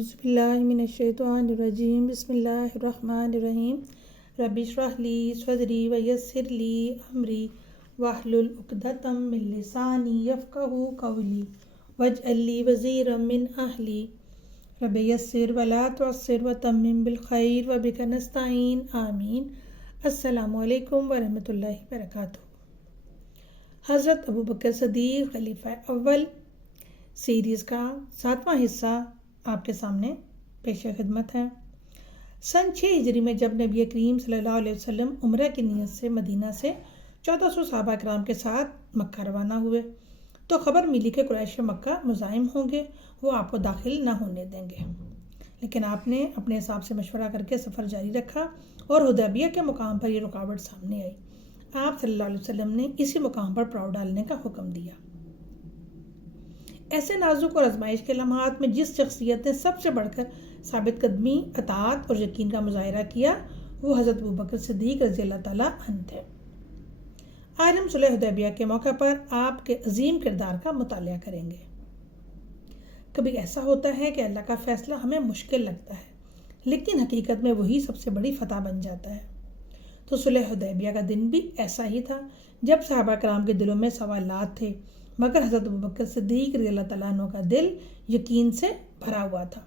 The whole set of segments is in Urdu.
اعوذ باللہ من الشیطان الرجیم بسم اللہ الرحمن الرحیم رب اشرح لی صدری ویسر لی امری واحلل عقدۃ من لسانی یفقہوا قولی واجعل لی وزیرا من اہلی رب یسر ولا تعسر وتمم بالخیر وبک نستعین آمین۔ السلام علیکم ورحمۃ اللہ وبرکاتہ۔ حضرت ابوبکر صدیق خلیفہ اول سیریز کا 7واں حصہ آپ کے سامنے پیش خدمت ہے۔ سن 6 ہجری میں جب نبی کریم صلی اللہ علیہ وسلم عمرہ کی نیت سے مدینہ سے 1400 صحابہ کرام کے ساتھ مکہ روانہ ہوئے تو خبر ملی کہ قریش مکہ مزاحم ہوں گے، وہ آپ کو داخل نہ ہونے دیں گے، لیکن آپ نے اپنے حساب سے مشورہ کر کے سفر جاری رکھا اور حدیبیہ کے مقام پر یہ رکاوٹ سامنے آئی۔ آپ صلی اللہ علیہ وسلم نے اسی مقام پر پڑاؤ ڈالنے کا حکم دیا۔ ایسے نازک اور آزمائش کے لمحات میں جس شخصیت نے سب سے بڑھ کر ثابت قدمی، اطاعت اور یقین کا مظاہرہ کیا وہ حضرت ابوبکر صدیق رضی اللہ تعالیٰ عنہ تھے۔ آج ہم صلح حدیبیہ کے موقع پر آپ کے عظیم کردار کا مطالعہ کریں گے۔ کبھی ایسا ہوتا ہے کہ اللہ کا فیصلہ ہمیں مشکل لگتا ہے، لیکن حقیقت میں وہی سب سے بڑی فتح بن جاتا ہے۔ تو صلح حدیبیہ کا دن بھی ایسا ہی تھا جب صحابہ کرام کے دلوں میں سوالات تھے، مگر حضرت ابوبکر صدیق رضی اللہ تعالیٰ عنہ کا دل یقین سے بھرا ہوا تھا۔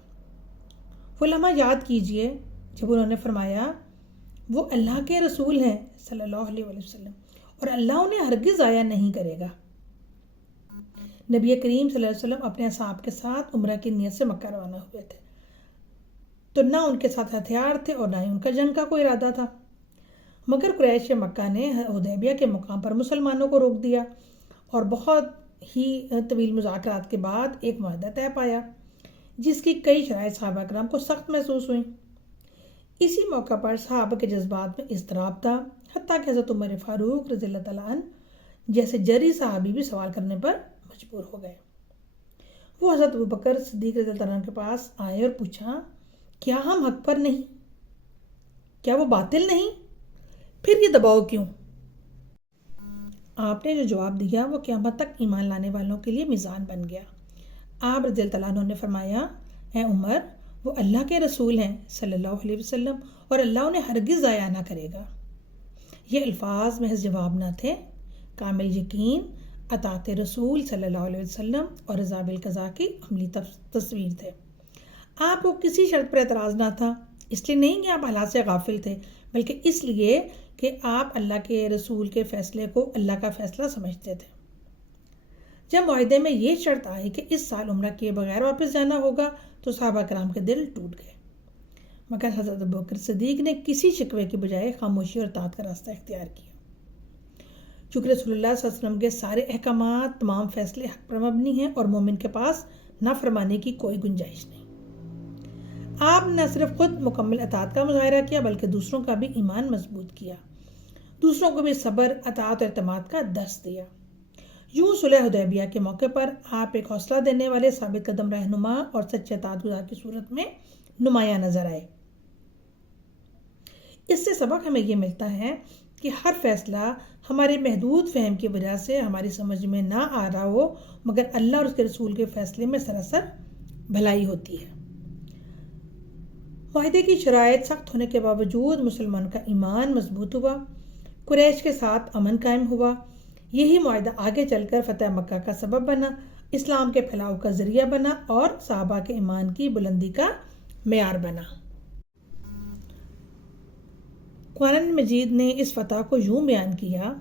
وہ لمحہ یاد کیجئے جب انہوں نے فرمایا وہ اللہ کے رسول ہیں صلی اللہ علیہ وسلم اور اللہ انہیں ہرگز ضائع نہیں کرے گا۔ نبی کریم صلی اللہ علیہ وسلم اپنے اصحاب کے ساتھ عمرہ کی نیت سے مکہ روانہ ہوئے تھے، تو نہ ان کے ساتھ ہتھیار تھے اور نہ ہی ان کا جنگ کا کوئی ارادہ تھا، مگر قریش مکہ نے حدیبیہ کے مقام پر مسلمانوں کو روک دیا اور بہت ہی طویل مذاکرات کے بعد ایک معاہدہ طے پایا جس کی کئی شرائط صحابہ کرام کو سخت محسوس ہوئیں۔ اسی موقع پر صحابہ کے جذبات میں اضطراب تھا، حتیٰ کہ حضرت عمر فاروق رضی اللہ تعالیٰ عنہ جیسے جری صحابی بھی سوال کرنے پر مجبور ہو گئے۔ وہ حضرت ابوبکر صدیق رضی اللہ تعالیٰ عنہ کے پاس آئے اور پوچھا، کیا ہم حق پر نہیں؟ کیا وہ باطل نہیں؟ پھر یہ دباؤ کیوں؟ آپ نے جو جواب دیا وہ قیامت تک ایمان لانے والوں کے لیے میزان بن گیا۔ آپ رضی اللہ عنہ نے فرمایا، اے عمر، وہ اللہ کے رسول ہیں صلی اللہ علیہ وسلم اور اللہ انہیں ہرگز ضائع نہ کرے گا۔ یہ الفاظ محض جواب نہ تھے، کامل یقین، اطاعت رسول صلی اللہ علیہ وسلم اور رضا بالقضاء کی عملی تصویر تھے۔ آپ کو کسی شرط پر اعتراض نہ تھا، اس لیے نہیں کہ آپ حالات سے غافل تھے، بلکہ اس لیے کہ آپ اللہ کے رسول کے فیصلے کو اللہ کا فیصلہ سمجھتے تھے۔ جب معاہدے میں یہ شرط آئی کہ اس سال عمرہ کیے بغیر واپس جانا ہوگا تو صحابہ کرام کے دل ٹوٹ گئے، مگر حضرت ابوبکر صدیق نے کسی شکوے کے بجائے خاموشی اور اطاعت کا راستہ اختیار کیا۔ چونکہ رسول اللہ صلی اللہ علیہ وسلم کے سارے احکامات، تمام فیصلے حق پر مبنی ہیں اور مومن کے پاس نافرمانی کی کوئی گنجائش نہیں۔ آپ نے نہ صرف خود مکمل اطاعت کا مظاہرہ کیا بلکہ دوسروں کا بھی ایمان مضبوط کیا، دوسروں کو بھی صبر، اطاعت اور اعتماد کا درس دیا۔ یوں صلح حدیبیہ کے موقع پر آپ ایک حوصلہ دینے والے ثابت قدم رہنما اور سچے اطاعت گزار کی صورت میں نمایاں نظر آئے۔ اس سے سبق ہمیں یہ ملتا ہے کہ ہر فیصلہ ہمارے محدود فہم کی وجہ سے ہماری سمجھ میں نہ آ رہا ہو، مگر اللہ اور اس کے رسول کے فیصلے میں سراسر بھلائی ہوتی ہے۔ معاہدے کی شرائط سخت ہونے کے باوجود مسلمان کا ایمان مضبوط ہوا، قریش کے ساتھ امن قائم ہوا۔ یہی معاہدہ آگے چل کر فتح مکہ کا سبب بنا، اسلام کے پھیلاؤ کا ذریعہ بنا اور صحابہ کے ایمان کی بلندی کا معیار بنا۔ قرآن مجید نے اس فتح کو یوں بیان کیا،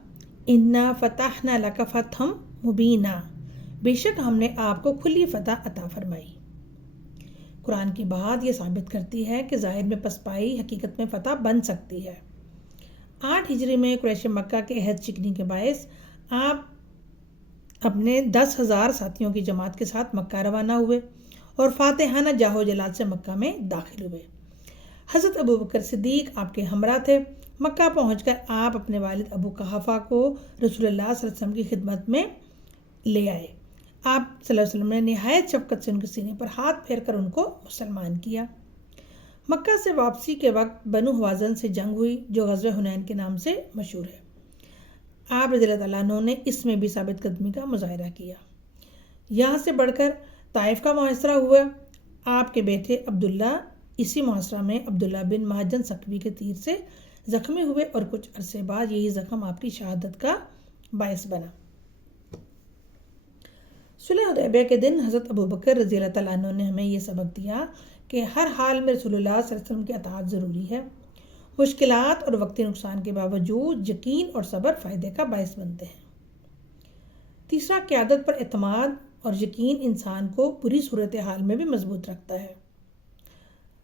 اِنَّا فَتَحْنَا لَكَ فَتْحًا مُبِينًا، بے شک ہم نے آپ کو کھلی فتح عطا فرمائی۔ قرآن کی بات یہ ثابت کرتی ہے کہ ظاہر میں پسپائی حقیقت میں فتح بن سکتی ہے۔ 8 ہجری میں قریش مکہ کے عہد شکنی کے باعث آپ اپنے 10,000 ساتھیوں کی جماعت کے ساتھ مکہ روانہ ہوئے اور فاتحانہ جاہ و جلال سے مکہ میں داخل ہوئے۔ حضرت ابوبکر صدیق آپ کے ہمراہ تھے۔ مکہ پہنچ کر آپ اپنے والد ابو قحافہ کو رسول اللہ صلی اللہ علیہ وسلم کی خدمت میں لے آئے۔ آپ صلی اللہ علیہ وسلم نے نہایت شفقت سے ان کے سینے پر ہاتھ پھیر کر ان کو مسلمان کیا۔ مکہ سے واپسی کے وقت بنو حوازن سے جنگ ہوئی جو غزوہ حنین کے نام سے مشہور ہے۔ آپ رضی اللہ تعالیٰ عنہ نے اس میں بھی ثابت قدمی کا مظاہرہ کیا۔ یہاں سے بڑھ کر طائف کا محاصرہ ہوا آپ کے بیٹے عبداللہ اسی محاصرہ میں عبداللہ بن مہاجن ثقفی کے تیر سے زخمی ہوئے اور کچھ عرصے بعد یہی زخم آپ کی شہادت کا باعث بنا۔ صلح حدیبیہ کے دن حضرت ابوبکر رضی اللہ تعالیٰ عنہ نے ہمیں یہ سبق دیا کہ ہر حال میں رسول اللہ صلی اللہ علیہ وسلم کی اطاعت ضروری ہے۔ مشکلات اور وقتی نقصان کے باوجود یقین اور صبر فائدے کا باعث بنتے ہیں۔ تیسرا، قیادت پر اعتماد اور یقین انسان کو بری صورتحال میں بھی مضبوط رکھتا ہے۔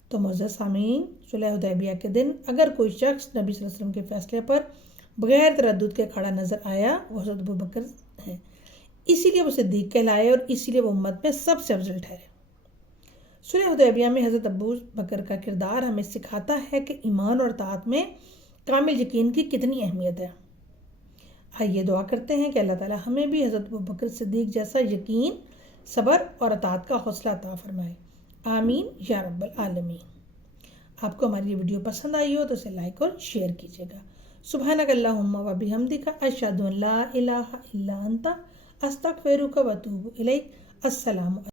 تو معزز سامعین، صلح حدیبیہ کے دن اگر کوئی شخص نبی صلی اللہ علیہ وسلم کے فیصلے پر بغیر تردد کے کھڑا نظر آیا وہ حضرت ابوبکر ہیں، اسی لیے وہ صدیق کہلائے اور اسی لیے وہ امت میں سب سے افضل ٹھہرے۔ صلح حدیبیہ میں حضرت ابوبکر کا کردار ہمیں سکھاتا ہے کہ ایمان اور اطاعت میں کامل یقین کی کتنی اہمیت ہے۔ آئیے دعا کرتے ہیں کہ اللہ تعالیٰ ہمیں بھی حضرت ابوبکر صدیق جیسا یقین، صبر اور اطاعت کا حوصلہ عطا فرمائے، آمین یا رب العالمین۔ آپ کو ہماری یہ ویڈیو پسند آئی ہو تو اسے لائک اور شیئر کیجیے گا۔ سبحانک اللہم و بحمدک، اشہد ان لا الہ الا انت، استغفرک و اتوب الیک۔ السلام علیکم۔